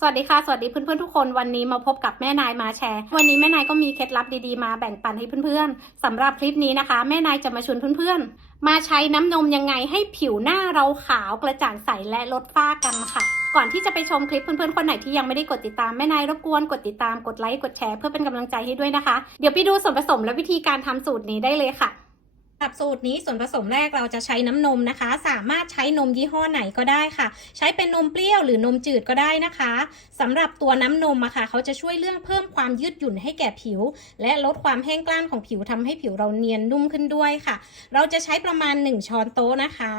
สวัสดีค่ะ สวัสดีเพื่อนๆทุกคนวันนี้มาพบกับแม่นายมาแชร์ วันนี้แม่นายก็มีเคล็ดลับดีๆมาแบ่งปันให้เพื่อนๆสำหรับคลิปนี้นะคะ แม่นายจะมาชวนเพื่อนๆ มาใช้น้ำนมยังไงให้ผิวหน้าเราขาวกระจ่างใสและลดฝ้ากันค่ะ ก่อนที่จะไปชมคลิปเพื่อนๆคนไหนที่ยังไม่ได้กดติดตามแม่นายรบกวนกดติดตามกดไลค์กดแชร์เพื่อเป็นกำลังใจให้ด้วยนะคะ เดี๋ยวไปดูส่วนผสมและวิธีการทำสูตรนี้ได้เลยค่ะ สำหรับสูตรนี้ส่วนผสมแรกเราจะใช้น้ำนมนะคะ สามารถใช้นมยี่ห้อไหนก็ได้ค่ะ ใช้เป็นนมเปรี้ยวหรือนมจืดก็ได้นะคะสำหรับตัวน้ำนมอะค่ะ เขาจะช่วยเรื่องเพิ่มความยืดหยุ่นให้แก่ผิว และลดความแห้งกร้านของผิวทำให้ผิวเราเนียนนุ่มขึ้นด้วยค่ะ เราจะใช้ประมาณ 1 ช้อนโต๊ะนะคะ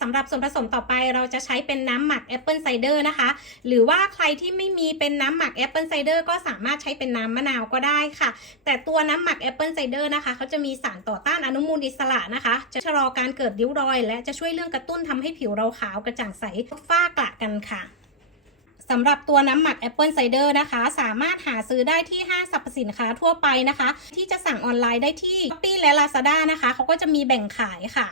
สำหรับส่วนผสมต่อไปเราจะใช้เป็นน้ำหมักแอปเปิลไซเดอร์นะคะ หรือว่าใครที่ไม่มีเป็นน้ำหมักแอปเปิลไซเดอร์ก็สามารถใช้เป็นน้ำมะนาวก็ได้ค่ะ แต่ตัวน้ำหมักแอปเปิลไซเดอร์นะคะเขาจะมีสารต่อต้านอนุมูลอิสระนะคะ จะชะลอการเกิดริ้วรอย และจะช่วยเรื่องกระตุ้นทำให้ผิวเราขาวกระจ่างใสฝ้ากระกันค่ะสำหรับตัวน้ำหมักแอปเปิลไซเดอร์นะคะ สามารถหาซื้อได้ที่ห้างสรรพสินค้าทั่วไปนะคะ ที่จะสั่งออนไลน์ได้ที่ Shopee และ Lazada นะคะเขาก็จะมีแบ่งขายค่ะ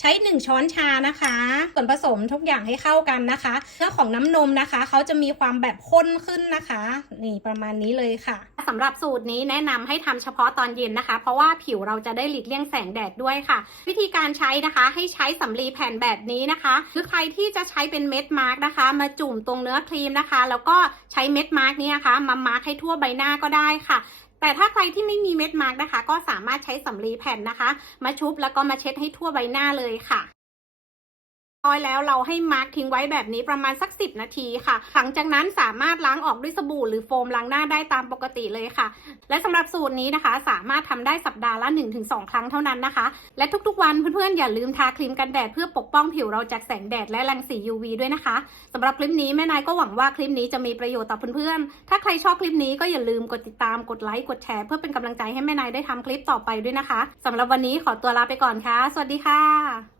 ใช้ 1 ช้อนชานะคะ ส่วนผสมทุกอย่างให้เข้ากันนะคะเรื่องของน้ำนมนะคะ เขาจะมีความแบบข้นขึ้นนะคะ นี่ประมาณนี้เลยค่ะสำหรับสูตรนี้แนะนำให้ทำเฉพาะตอนเย็นนะคะ เพราะว่าผิวเราจะได้หลีกเลี่ยงแสงแดดด้วยค่ะ วิธีการใช้นะคะให้ใช้สำลีแผ่นแบบนี้นะคะหรือใครที่จะใช้เป็นเม็ดมาร์กนะคะ มาจุ่มตรงเนื้อครีมนะคะ แล้วก็ใช้เม็ดมาร์กนี้นะคะมามาร์กให้ทั่วใบหน้าก็ได้ค่ะ แต่ถ้าใครที่ไม่มีเม็ดมาร์กนะคะ ก็สามารถใช้สำลีแผ่นนะคะ มาชุบแล้วก็มาเช็ดให้ทั่วใบหน้าเลยค่ะ ร้อยแล้วเราให้มาร์กทิ้งไว้แบบนี้ประมาณสัก 10 นาทีค่ะ หลังจากนั้นสามารถล้างออกด้วยสบู่หรือโฟมล้างหน้าได้ตามปกติเลยค่ะ และสำหรับสูตรนี้นะคะ สามารถทำได้สัปดาห์ละ 1-2 ครั้งเท่านั้นนะคะ และทุกๆวันเพื่อนๆอย่าลืมทาครีมกันแดดเพื่อปกป้องผิวเราจากแสงแดดและรังสี UV ด้วยนะคะสำหรับคลิปนี้แม่นายก็หวังว่าคลิปนี้จะมีประโยชน์ต่อเพื่อนๆถ้าใครชอบคลิปนี้ก็อย่าลืมกดติดตามกดไลค์กดแชร์เพื่อเป็นกำลังใจให้แม่นายได้ทำคลิปต่อไปด้วยนะคะสำหรับวันนี้ขอตัวลาไปก่อนค่ะ สวัสดีค่ะ